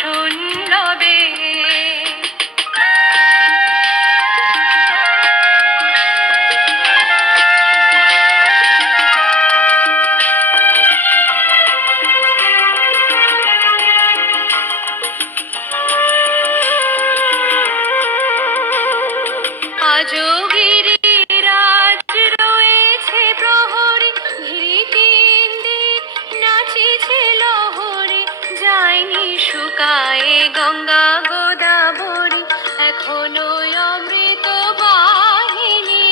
আসন লবে। আজও গিরিরাজ রয়েছে প্রহরী, ঘিরি তিন দিক নাচিছে লহরী। যায়নি শুকায়ে গঙ্গা গোদাবরী, এখনো অমৃত বাহিনী।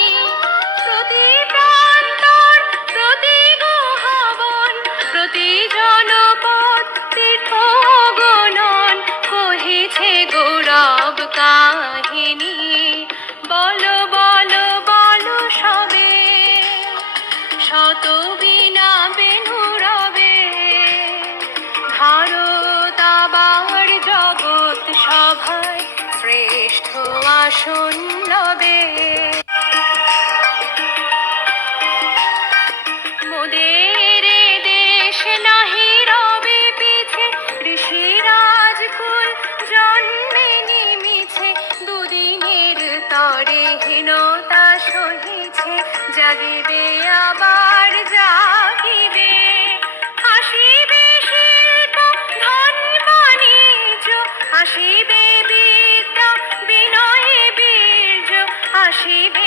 প্রতি প্রান্তর, প্রতি গুহাবন, প্রতি জনপদ তীর্থ গণন কহিছে গৌরব কাহিনী। বলো বলো বলো সবে, শত বীণা বেণু রবে। ভারত আবার জগৎ সভায় শ্রেষ্ঠ আসন লবে। মোদের এ দেশ নাহি রবে পিছে, ঋষিরাজ কুল জন্মে নিমিছে। দুদিনের তরে হীনতা সহিছে, জাগিবে আবার জাগিবে। আসিবে শিল্প ধন বাণিজ্য, আসিবে বিদ্যা বিনয়ে বীর্য, আসিবে